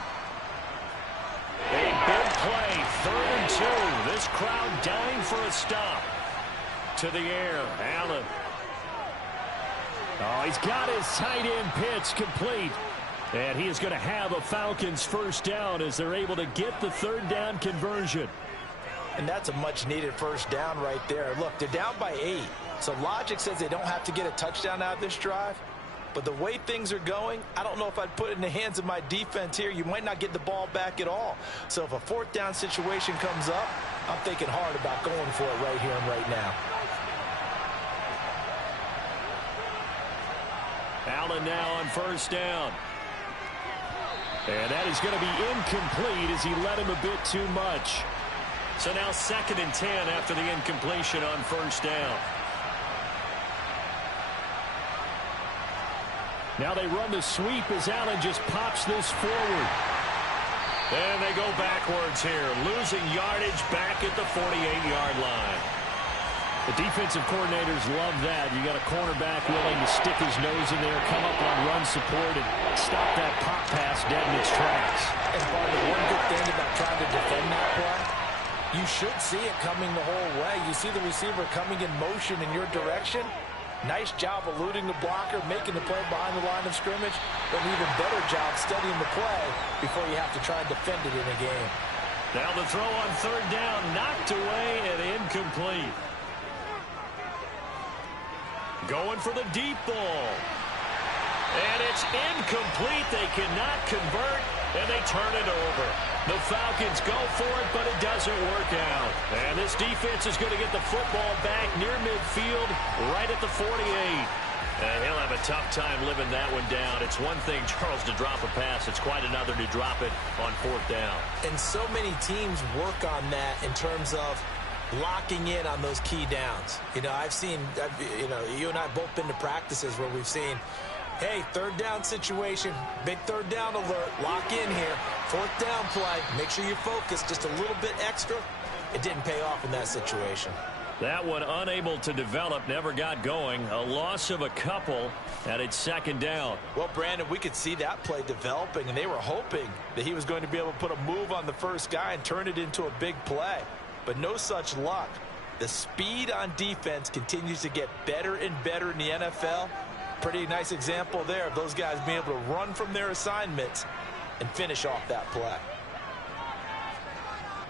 A big play, 3rd and 2. This crowd dying for a stop. To the air, Allen. Oh, he's got his tight end pitch complete. And he is going to have a Falcons first down as they're able to get the 3rd down conversion. And that's a much-needed first down right there. Look, they're down by 8. So logic says they don't have to get a touchdown out of this drive. But the way things are going, I don't know if I'd put it in the hands of my defense here. You might not get the ball back at all. So if a 4th down situation comes up, I'm thinking hard about going for it right here and right now. Allen now on first down. And that is going to be incomplete as he led him a bit too much. So now 2nd and 10 after the incompletion on first down. Now they run the sweep as Allen just pops this forward. And they go backwards here, losing yardage back at the 48-yard line. The defensive coordinators love that. You got a cornerback willing to stick his nose in there, come up on run support, and stop that pop pass dead in its tracks. And Barney, one good thing about trying to defend that play, you should see it coming the whole way. You see the receiver coming in motion in your direction. Nice job eluding the blocker, making the play behind the line of scrimmage, but an even better job studying the play before you have to try and defend it in a game. Now the throw on 3rd down, knocked away and incomplete. Going for the deep ball. And it's incomplete. They cannot convert, and they turn it over. The Falcons go for it, but it doesn't work out. And this defense is going to get the football back near midfield, right at the 48. And he'll have a tough time living that one down. It's one thing, Charles, to drop a pass. It's quite another to drop it on 4th down. And so many teams work on that in terms of locking in on those key downs. You know, you and I both been to practices where we've seen, hey, 3rd down situation, big 3rd down alert, lock in here, 4th down play, make sure you focus just a little bit extra. It didn't pay off in that situation. That one unable to develop, never got going. A loss of a couple, and it's 2nd down. Well, Brandon, we could see that play developing, and they were hoping that he was going to be able to put a move on the first guy and turn it into a big play. But no such luck. The speed on defense continues to get better and better in the NFL. Pretty nice example there of those guys being able to run from their assignments and finish off that play.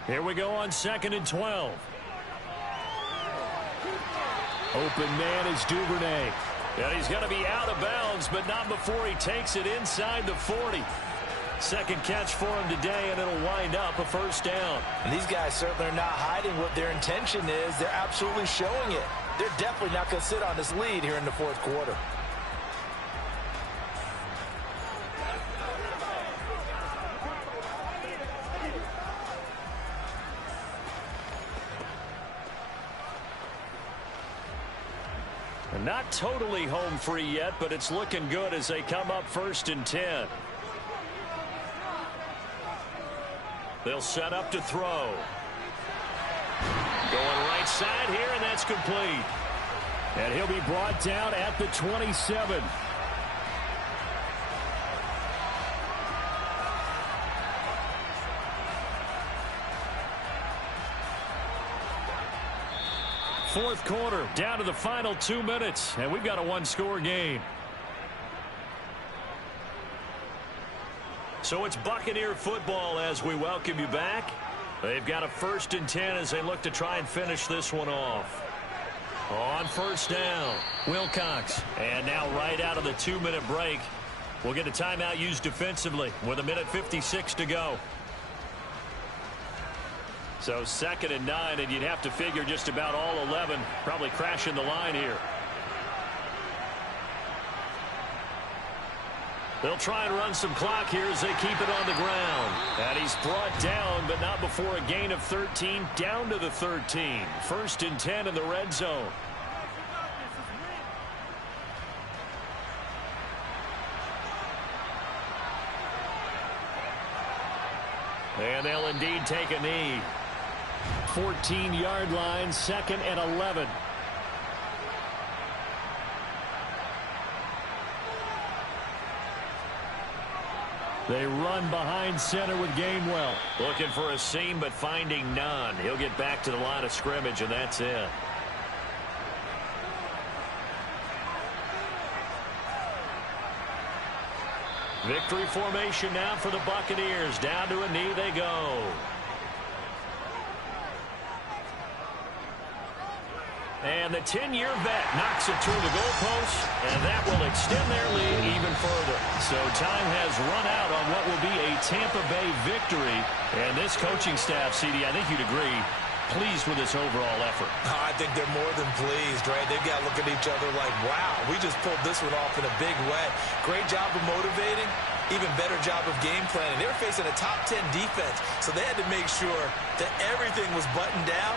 Here we go on 2nd and 12. Open man is Duvernay. And he's going to be out of bounds, but not before he takes it inside the 40. 2nd catch for him today, and it'll wind up a first down. And these guys certainly are not hiding what their intention is. They're absolutely showing it. They're definitely not going to sit on this lead here in the 4th quarter. Not totally home free yet, but it's looking good as they come up 1st and 10. They'll set up to throw. Going right side here, and that's complete. And he'll be brought down at the 27. Fourth quarter, down to the final 2 minutes, and we've got a one-score game. So it's Buccaneer football as we welcome you back. They've got a 1st and 10 as they look to try and finish this one off. On first down, Wilcox. And now right out of the 2-minute break, we'll get a timeout used defensively with 1:56 to go. So 2nd and 9, and you'd have to figure just about all 11 probably crashing the line here. They'll try and run some clock here as they keep it on the ground. And he's brought down, but not before a gain of 13, down to the 13. 1st and 10 in the red zone. And they'll indeed take a knee. 14-yard line, 2nd and 11. They run behind center with Gainwell. Looking for a seam, but finding none. He'll get back to the line of scrimmage, and that's it. Victory formation now for the Buccaneers. Down to a knee they go. And the 10-year vet knocks it through the goalpost, and that will extend their lead even further. So time has run out on what will be a Tampa Bay victory. And this coaching staff, CD, I think you'd agree, pleased with this overall effort. I think they're more than pleased, right? They've got to look at each other like, wow, we just pulled this one off in a big way. Great job of motivating, even better job of game planning. They were facing a top 10 defense, so they had to make sure that everything was buttoned down,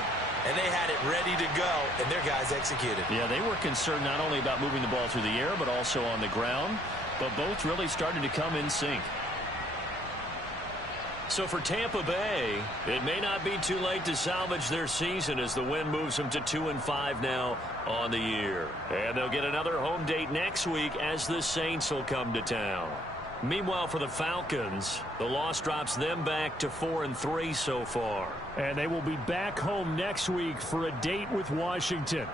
and they had it ready to go, and their guys executed. Yeah, they were concerned not only about moving the ball through the air, but also on the ground, but both really started to come in sync. So for Tampa Bay, it may not be too late to salvage their season as the win moves them to 2-5 now on the year. And they'll get another home date next week as the Saints will come to town. Meanwhile, for the Falcons, the loss drops them back to 4-3 so far. And they will be back home next week for a date with Washington.